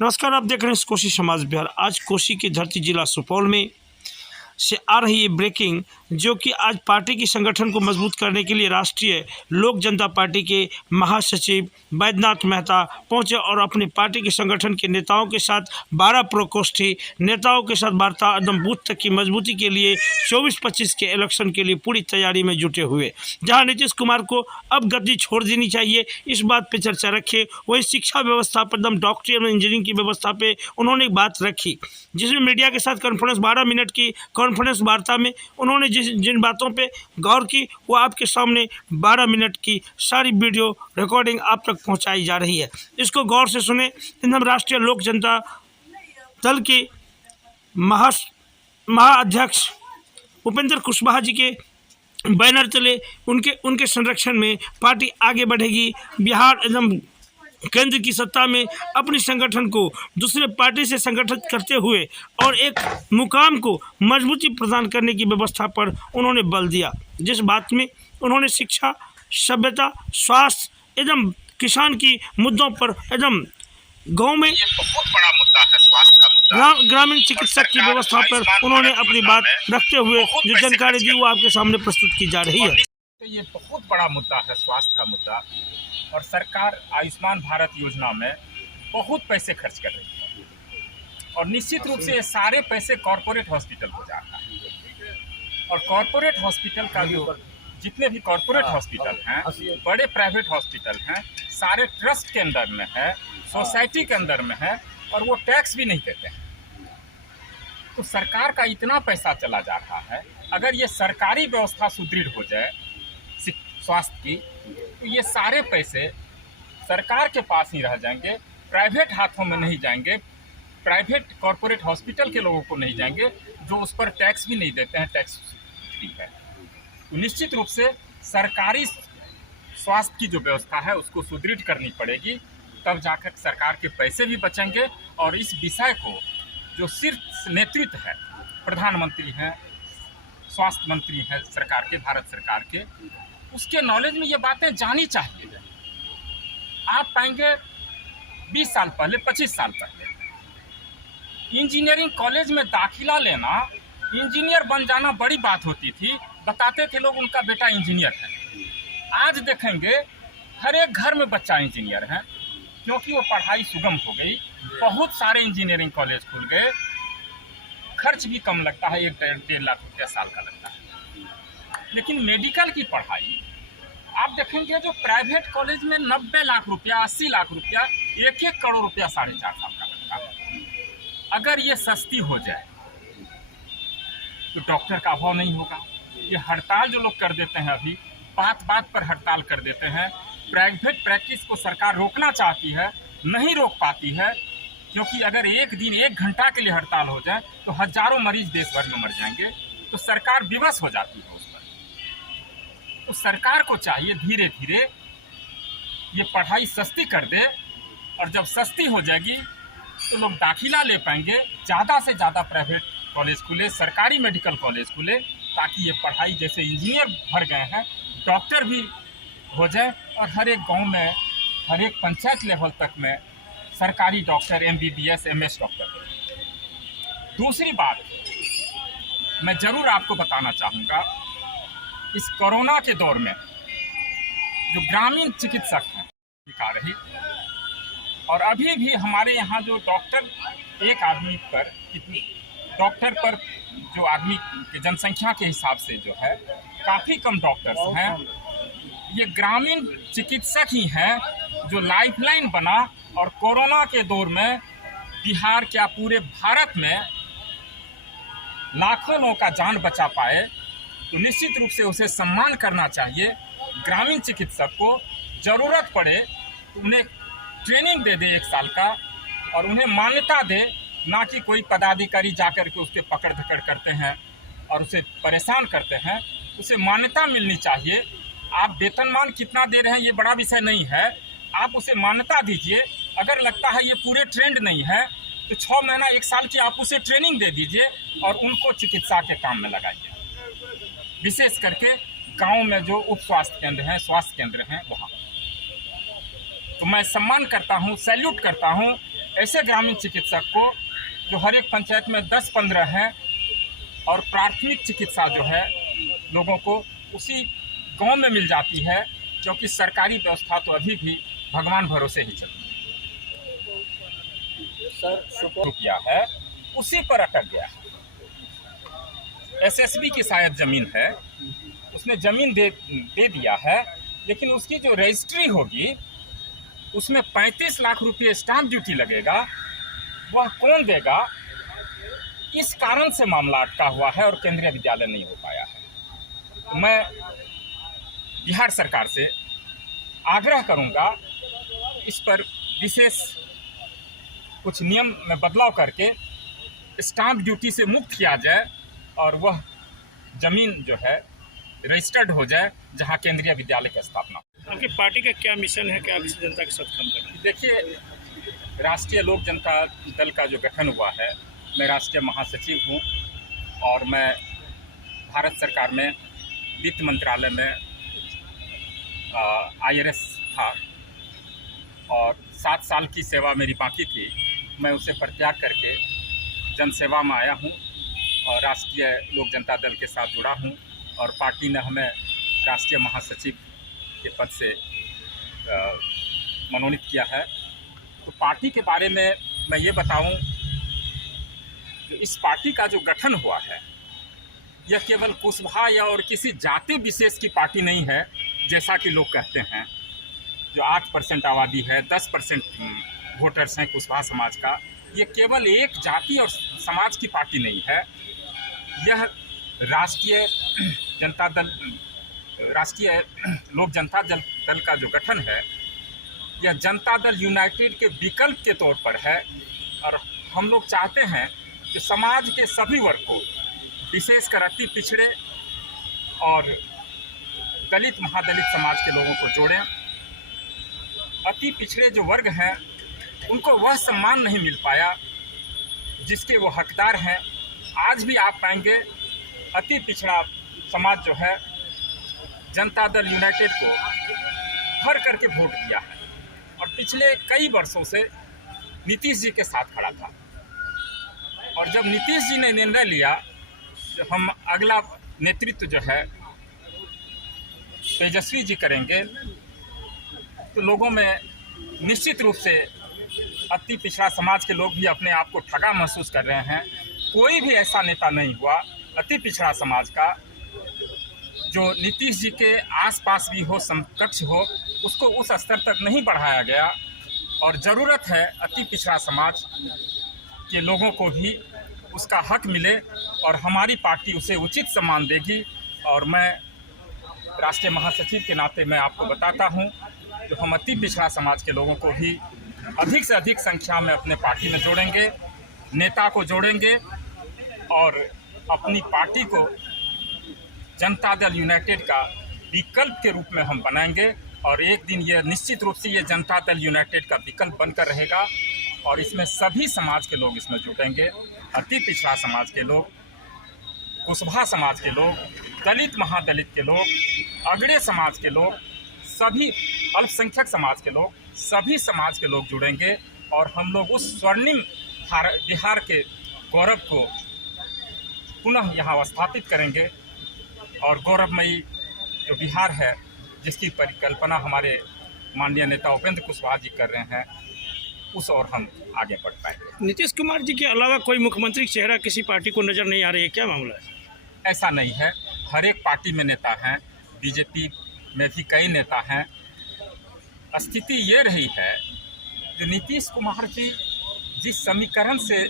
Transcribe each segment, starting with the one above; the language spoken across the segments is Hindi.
नमस्कार, आप देख रहे हैं कोसी समाज बिहार। आज कोसी की धरती जिला सुपौल में से आ रही है ब्रेकिंग, जो कि आज पार्टी की संगठन को मजबूत करने के लिए राष्ट्रीय लोक जनता पार्टी के महासचिव बैद्यनाथ मेहता पहुंचे और अपनी पार्टी के संगठन के नेताओं के साथ 12 प्रकोष्ठी नेताओं के साथ वार्ता एकदम बूथ तक की मजबूती के लिए 24-25 के इलेक्शन के लिए पूरी तैयारी में जुटे हुए। जहां नीतीश कुमार को अब गद्दी छोड़ देनी चाहिए, इस बात पर चर्चा रखे। वही शिक्षा व्यवस्था पर, एकदम डॉक्टरी और इंजीनियरिंग की व्यवस्था पे उन्होंने एक बात रखी, जिसमें मीडिया के साथ कॉन्फ्रेंस 12 मिनट की कॉन्फ्रेंस वार्ता में उन्होंने जिन बातों पे गौर की वो आपके सामने 12 मिनट की सारी वीडियो रिकॉर्डिंग आप तक पहुंचाई जा रही है। इसको गौर से सुने। एकदम राष्ट्रीय लोक जनता दल के महाअध्यक्ष उपेंद्र कुशवाहा जी के बैनर तले उनके संरक्षण में पार्टी आगे बढ़ेगी। बिहार एकदम केंद्र की सत्ता में अपने संगठन को दूसरे पार्टी से संगठित करते हुए और एक मुकाम को मजबूती प्रदान करने की व्यवस्था पर उन्होंने बल दिया। जिस बात में उन्होंने शिक्षा, सभ्यता, स्वास्थ्य एकदम किसान की मुद्दों पर एकदम गांव में बहुत बड़ा मुद्दा है स्वास्थ्य का मुद्दा। ग्रामीण चिकित्सक की व्यवस्था पर उन्होंने अपनी बात रखते हुए जो जानकारी दी वो आपके सामने प्रस्तुत की जा रही है। तो ये बहुत बड़ा मुद्दा है स्वास्थ्य का मुद्दा, और सरकार आयुष्मान भारत योजना में बहुत पैसे खर्च कर रही है, और निश्चित रूप से ये सारे पैसे कॉरपोरेट हॉस्पिटल को जाता है। और कॉरपोरेट हॉस्पिटल का जो जितने भी कॉरपोरेट हॉस्पिटल हैं, बड़े प्राइवेट हॉस्पिटल हैं, सारे ट्रस्ट के अंदर में है, सोसाइटी के अंदर में है, और वो टैक्स भी नहीं देते हैं। तो सरकार का इतना पैसा चला जा रहा है, अगर ये सरकारी व्यवस्था सुदृढ़ हो जाए स्वास्थ्य की, तो ये सारे पैसे सरकार के पास ही रह जाएंगे, प्राइवेट हाथों में नहीं जाएंगे, प्राइवेट कॉरपोरेट हॉस्पिटल के लोगों को नहीं जाएंगे जो उस पर टैक्स भी नहीं देते हैं, टैक्स फ्री है। तो निश्चित रूप से सरकारी स्वास्थ्य की जो व्यवस्था है उसको सुदृढ़ करनी पड़ेगी, तब जाकर सरकार के पैसे भी बचेंगे। और इस विषय को जो सिर्फ नेतृत्व है, प्रधानमंत्री हैं, स्वास्थ्य मंत्री हैं सरकार के, भारत सरकार के, उसके नॉलेज में ये बातें जानी चाहिए। आप पाएंगे 20 साल पहले, 25 साल पहले इंजीनियरिंग कॉलेज में दाखिला लेना, इंजीनियर बन जाना बड़ी बात होती थी, बताते थे लोग उनका बेटा इंजीनियर है। आज देखेंगे हर एक घर में बच्चा इंजीनियर है, क्योंकि वो पढ़ाई सुगम हो गई। बहुत सारे इंजीनियरिंग कॉलेज खुल गए, खर्च भी कम लगता है, 1-1.5 लाख रुपया साल का लगता है। लेकिन मेडिकल की पढ़ाई आप देखेंगे जो प्राइवेट कॉलेज में 90 लाख रुपया, 80 लाख रुपया, 1-1 करोड़ रुपया 4.5 साल का लगता है। अगर ये सस्ती हो जाए तो डॉक्टर का अभाव नहीं होगा। ये हड़ताल जो लोग कर देते हैं, अभी बात बात पर हड़ताल कर देते हैं, प्राइवेट प्रैक्टिस को सरकार रोकना चाहती है, नहीं रोक पाती है, क्योंकि अगर एक दिन 1 घंटा के लिए हड़ताल हो जाए तो हजारों मरीज देश भर में मर जाएंगे, तो सरकार विवश हो जाती है उस पर। तो सरकार को चाहिए धीरे धीरे ये पढ़ाई सस्ती कर दे, और जब सस्ती हो जाएगी तो लोग दाखिला ले पाएंगे। ज़्यादा से ज़्यादा प्राइवेट कॉलेज खुले, सरकारी मेडिकल कॉलेज खुले, ताकि ये पढ़ाई जैसे इंजीनियर भर गए हैं, डॉक्टर भी हो जाए, और हर एक गांव में, हर एक पंचायत लेवल तक में सरकारी डॉक्टर, MBBS, MS डॉक्टर। दूसरी बात मैं ज़रूर आपको बताना चाहूँगा, इस कोरोना के दौर में जो ग्रामीण चिकित्सक हैं दिखा रही, और अभी भी हमारे यहाँ जो डॉक्टर एक आदमी पर कितनी डॉक्टर पर जो आदमी की जनसंख्या के हिसाब से जो है काफ़ी कम डॉक्टर्स हैं। ये ग्रामीण चिकित्सक ही हैं जो लाइफलाइन बना, और कोरोना के दौर में बिहार क्या पूरे भारत में लाखों लोगों का जान बचा पाए। तो निश्चित रूप से उसे सम्मान करना चाहिए। ग्रामीण चिकित्सक को ज़रूरत पड़े तो उन्हें ट्रेनिंग दे दे 1 साल का, और उन्हें मान्यता दे, ना कि कोई पदाधिकारी जाकर के उसके पकड़ धकड़ करते हैं और उसे परेशान करते हैं। उसे मान्यता मिलनी चाहिए। आप वेतनमान कितना दे रहे हैं ये बड़ा विषय नहीं है, आप उसे मान्यता दीजिए। अगर लगता है ये पूरे ट्रेंड नहीं है तो 6 महीना 1 साल की आप उसे ट्रेनिंग दे दीजिए, और उनको चिकित्सा के काम में लगाइए। विशेष करके गांव में जो उप स्वास्थ्य केंद्र हैं, स्वास्थ्य केंद्र हैं, वहाँ तो मैं सम्मान करता हूँ, सैल्यूट करता हूँ ऐसे ग्रामीण चिकित्सक को जो हर एक पंचायत में 10-15 हैं, और प्राथमिक चिकित्सा जो है लोगों को उसी गांव में मिल जाती है, क्योंकि सरकारी व्यवस्था तो अभी भी भगवान भरोसे ही चलती है। सर किया है उसी पर अटक गया है। एसएसबी की शायद जमीन है, उसने जमीन दे दिया है, लेकिन उसकी जो रजिस्ट्री होगी उसमें 35 लाख रुपये स्टाम्प ड्यूटी लगेगा, वह कौन देगा? इस कारण से मामला अटका हुआ है और केंद्रीय विद्यालय नहीं हो पाया है। मैं बिहार सरकार से आग्रह करूंगा इस पर विशेष कुछ नियम में बदलाव करके स्टाम्प ड्यूटी से मुक्त किया जाए और वह जमीन जो है रजिस्टर्ड हो जाए जहां केंद्रीय विद्यालय की स्थापना हो। आपकी पार्टी का क्या मिशन है, क्या जनता के साथ काम करना है? देखिए, राष्ट्रीय लोक जनता दल का जो गठन हुआ है, मैं राष्ट्रीय महासचिव हूं और मैं भारत सरकार में वित्त मंत्रालय में IRS था और 7 साल की सेवा मेरी बाकी थी। मैं उसे परित्याग करके जनसेवा में आया हूं और राष्ट्रीय लोक जनता दल के साथ जुड़ा हूं और पार्टी ने हमें राष्ट्रीय महासचिव के पद से मनोनीत किया है। तो पार्टी के बारे में मैं ये बताऊं, तो इस पार्टी का जो गठन हुआ है यह केवल कुशवाहा या और किसी जाति विशेष की पार्टी नहीं है, जैसा कि लोग कहते हैं। जो 8% आबादी है, 10% वोटर्स हैं कुशवाहा समाज का, ये केवल एक जाति और समाज की पार्टी नहीं है। यह राष्ट्रीय लोक जनता दल का जो गठन है, यह जनता दल यूनाइटेड के विकल्प के तौर पर है और हम लोग चाहते हैं कि समाज के सभी वर्ग को, विशेषकर अति पिछड़े और दलित महादलित समाज के लोगों को जोड़ें। अति पिछड़े जो वर्ग हैं उनको वह सम्मान नहीं मिल पाया जिसके वो हकदार हैं। आज भी आप पाएंगे अति पिछड़ा समाज जो है जनता दल यूनाइटेड को भर करके वोट दिया है और पिछले कई वर्षों से नीतीश जी के साथ खड़ा था। और जब नीतीश जी ने निर्णय लिया कि हम अगला नेतृत्व जो है तेजस्वी जी करेंगे, तो लोगों में निश्चित रूप से अति पिछड़ा समाज के लोग भी अपने आप को ठगा महसूस कर रहे हैं। कोई भी ऐसा नेता नहीं हुआ अति पिछड़ा समाज का जो नीतीश जी के आसपास भी हो, समकक्ष हो, उसको उस स्तर तक नहीं बढ़ाया गया। और ज़रूरत है अति पिछड़ा समाज के लोगों को भी उसका हक मिले और हमारी पार्टी उसे उचित सम्मान देगी। और मैं राष्ट्रीय महासचिव के नाते मैं आपको बताता हूं कि हम अति पिछड़ा समाज के लोगों को भी अधिक से अधिक संख्या में अपने पार्टी में जोड़ेंगे, नेता को जोड़ेंगे और अपनी पार्टी को जनता दल यूनाइटेड का विकल्प के रूप में हम बनाएंगे। और एक दिन ये निश्चित रूप से ये जनता दल यूनाइटेड का विकल्प बनकर रहेगा और इसमें सभी समाज के लोग इसमें जुटेंगे। अति पिछड़ा समाज के लोग, कुशवाहा समाज के लोग, दलित महादलित के लोग, अगड़े समाज के लोग, सभी अल्पसंख्यक समाज के लोग, सभी समाज के लोग जुड़ेंगे और हम लोग उस स्वर्णिम बिहार के गौरव को पुनः यहाँ स्थापित करेंगे। और गौरवमयी जो बिहार है जिसकी परिकल्पना हमारे माननीय नेता उपेंद्र कुशवाहा जी कर रहे हैं, उस ओर हम आगे बढ़ पाएंगे। नीतीश कुमार जी के अलावा कोई मुख्यमंत्री चेहरा किसी पार्टी को नजर नहीं आ रही है, क्या मामला है? ऐसा नहीं है, हर एक पार्टी में नेता हैं, बीजेपी में भी कई नेता हैं। स्थिति ये रही है कि नीतीश कुमार जी जिस समीकरण से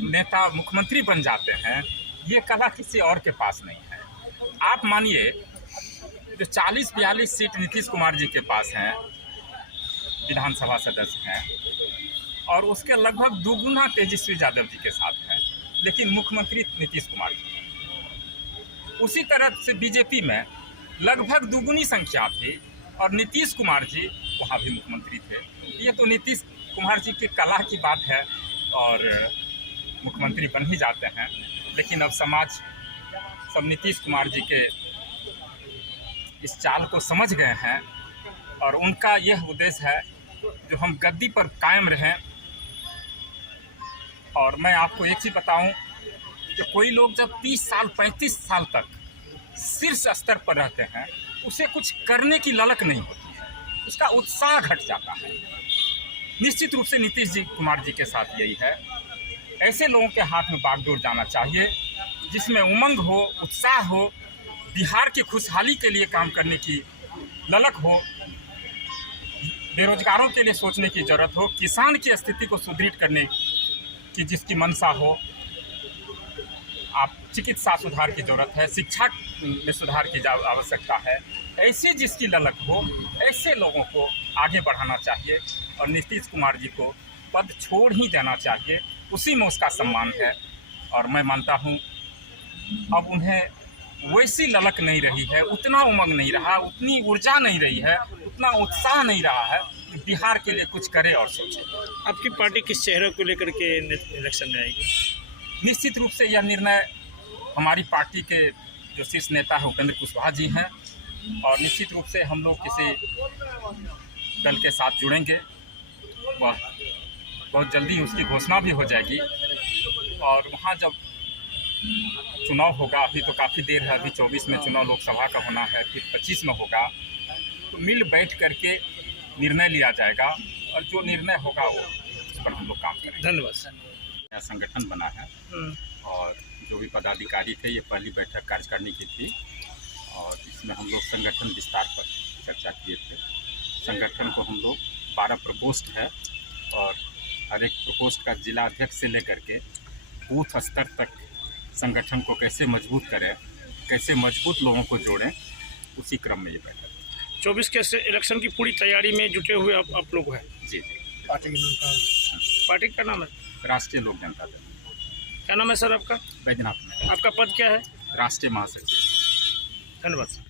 नेता मुख्यमंत्री बन जाते हैं, ये कला किसी और के पास नहीं है। आप मानिए जो 40-42 सीट नीतीश कुमार जी के पास हैं, विधानसभा सदस्य हैं, और उसके लगभग दुगुना तेजस्वी यादव जी के साथ है, लेकिन मुख्यमंत्री नीतीश कुमार जी हैं। उसी तरह से बीजेपी में लगभग दुगुनी संख्या थी और नीतीश कुमार जी वहाँ भी मुख्यमंत्री थे। ये तो नीतीश कुमार जी की कला की बात है और मुख्यमंत्री बन ही जाते हैं। लेकिन अब समाज सब नीतीश कुमार जी के इस चाल को समझ गए हैं और उनका यह उद्देश्य है जो हम गद्दी पर कायम रहें और मैं आपको एक चीज़ बताऊं कि कोई लोग जब 30 साल 35 साल तक शीर्ष स्तर पर रहते हैं, उसे कुछ करने की ललक नहीं होती है, उसका उत्साह घट जाता है। निश्चित रूप से नीतीश जी कुमार जी के साथ यही है। ऐसे लोगों के हाथ में बागडोर जाना चाहिए जिसमें उमंग हो, उत्साह हो, बिहार की खुशहाली के लिए काम करने की ललक हो, बेरोजगारों के लिए सोचने की ज़रूरत हो, किसान की स्थिति को सुदृढ़ करने की जिसकी मंशा हो। आप चिकित्सा सुधार की ज़रूरत है, शिक्षा में सुधार की आवश्यकता है, ऐसी जिसकी ललक हो, ऐसे लोगों को आगे बढ़ाना चाहिए और नीतीश कुमार जी को पद छोड़ ही देना चाहिए। उसी में उसका सम्मान है। और मैं मानता हूँ अब उन्हें वैसी ललक नहीं रही है, उतना उमंग नहीं रहा, उतनी ऊर्जा नहीं रही है, उतना उत्साह नहीं रहा है कि बिहार के लिए कुछ करे और सोचे। आपकी पार्टी किस चेहरे को लेकर के इलेक्शन में आएगी? निश्चित रूप से यह निर्णय हमारी पार्टी के जो शीर्ष नेता है उपेंद्र कुशवाहा जी हैं और निश्चित रूप से हम लोग किसी दल के साथ जुड़ेंगे। वह बहुत जल्दी उसकी घोषणा भी हो जाएगी और वहाँ जब चुनाव होगा, अभी तो काफ़ी देर है, अभी 24 में चुनाव लोकसभा का होना है, फिर 25 में होगा, तो मिल बैठ करके निर्णय लिया जाएगा और जो निर्णय होगा वो उस पर हम लोग काम करेंगे। धन्यवाद। नया संगठन बना है और जो भी पदाधिकारी थे, ये पहली बैठक कार्यकारिणी की थी और इसमें हम लोग संगठन विस्तार पर चर्चा किए थे। संगठन को हम लोग 12 प्रकोष्ठ है और हर एक प्रकोष्ठ का जिला अध्यक्ष से लेकर के बूथ स्तर तक संगठन को कैसे मजबूत करें, कैसे मजबूत लोगों को जोड़ें, उसी क्रम में ये बैठक। 24 के इलेक्शन की पूरी तैयारी में जुटे हुए आप लोग हैं? जी। पार्टी का नाम है राष्ट्रीय लोक जनता दल। क्या नाम है सर आपका? बैद्यनाथ में। आपका पद क्या है? राष्ट्रीय महासचिव। धन्यवाद।